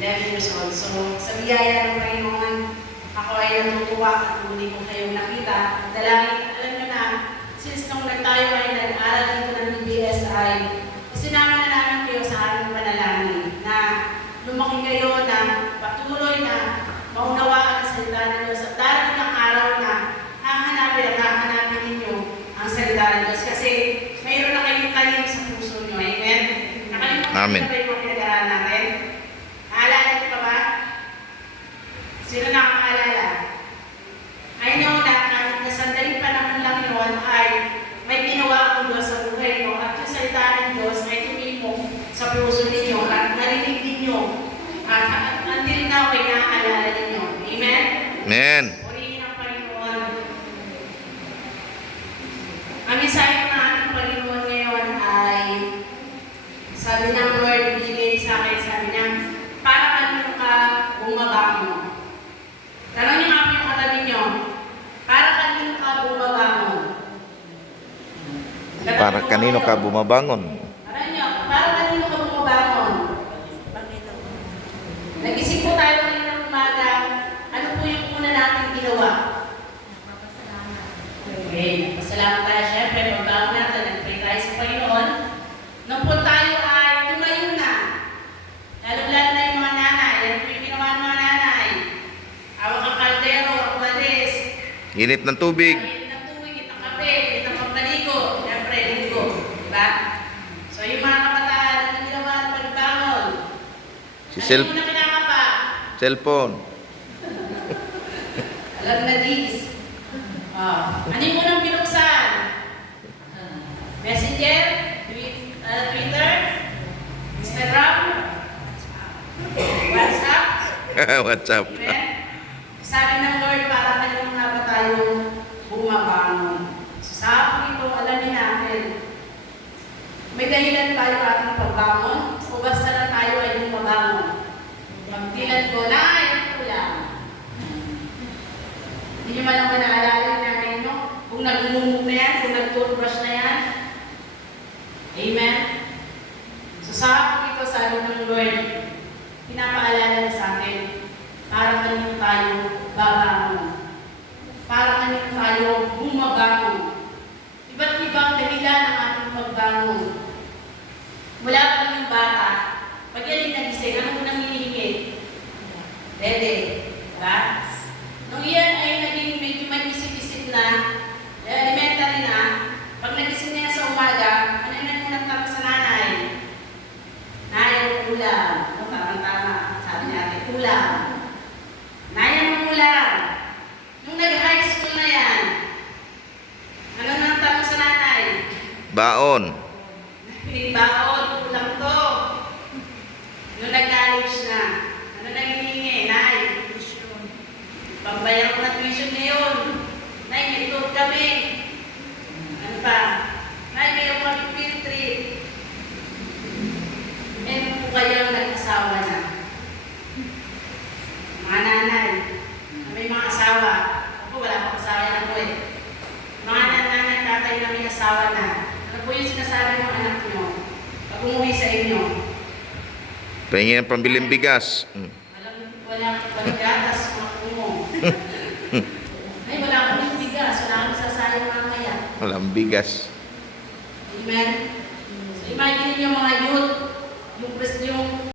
11 years old. So, sa biyaya ng Panginoon, ako ay natutuwa at muli ko kayong nakita. Dalangin, alam nyo na, since nung tayo ay nag-aaral dito ng DBSI, isinama na namin kayo sa aming panalangin na lumaki kayo na patuloy na maunawaan ang salita ng Diyos at darating ang araw na hahanapin ninyo ang salita ng Diyos kasi mayroon na kayong talim sa puso nyo. Amen? Nakalimutan Amen. na ba yung pinag-aaral natin? Naalala niyo pa ba? Sino nakakaalala? I know na kahit na sandaling panahon lang yun ay may ginawa ang Diyos sa buhay mo at yung salita ng Diyos ay tumimo sa puso ninyo at narinig ninyo at until now ay naaalala ninyo. Amen? Amen. Purihin ang Panginoon. Ang mensahe ng ating Panginoon ngayon ay sabi ng Lord, binigay sa akin, sabi niya, para kanino ka bumabangon. Tanong niyo nga po yung katabi niyo, para kanino ka bumabangon? Para kanino ka bumabangon? Tanong niyo, para kanino ka bumabangon? Nag-isip po tayo kanina umaga, ano po yung una natin ginawa? Okay, pasalamat tayo siyempre, pagbago natin, nag-pray tayo sa Panginoon. Nung po tayo ay tumayo na, lalo-lalo na yung mga nanay, yan po yung ginawa ng mga nanay. Awak ang kaldero, ang walis, Init ng tubig. init ng tubig, init ng kape, init ng pagmaligo, siyempre, ligo, di ba? So yung mga kabataan, ano ginawa ng pagbangon? Si Ano yung una kinakapa? cellphone. Alam na dis. Ano yung unang binuksan? Messenger? Twitter? Instagram? WhatsApp? WhatsApp. Amen? Sabi ng Lord, para kanino nga ba tayo bumabangon? So, sa hapon ito, alamin natin, may dahilan tayo ating pagbangon o basta lang tayo ay bumabangon? Magdilan ko na, ito ko lang. Hindi nyo man lang naalala yung nanay nyo? Kung nag-mumug na yan, kung nag-toothbrush na yan. Amen? So sa hapon ito, sabi ng Lord, pinapaalala na sa akin, para kanino tayo babangon. Para kanino tayo bumabangon. Iba't ibang dahilan ang ating pagbangon. Mula pa lang yung bata, pag yan nagising, ano mo nang hinihingi? Dede. Diba? Nung iyan ay naging medyo may isip-isip na, elementary na, pag nagising niya sa umaga, ano na muna tanong sa nanay? Nay, ulam. Tama-tama. Sabi niya ate, ulam. Nay, anong ulam? Nung nag-high school na yan, ano nang tanong sa nanay? Baon. Baon, ulam to. Nung nag-college na, ano nang hinihingi? Nay, pambayar ko na tuition ngayon. Nay, may tour kami. Ano pa? Nay, may kami field trip. Meron po kayong nag-asawa na. Mga nanay, may mga asawa. Ako, wala pang asawa yan ako eh. Mga nanay, tatay na may asawa na. Ano po yung sinasabi ng anak nyo? Pag umuwi sa inyo, Pahingin ng pambiling bigas. walang gatas, mga kumo. Ay, wala akong bigas, wala akong sasayang mamaya. Walang bigas. Amen? So, imagine niyo mga youth, yung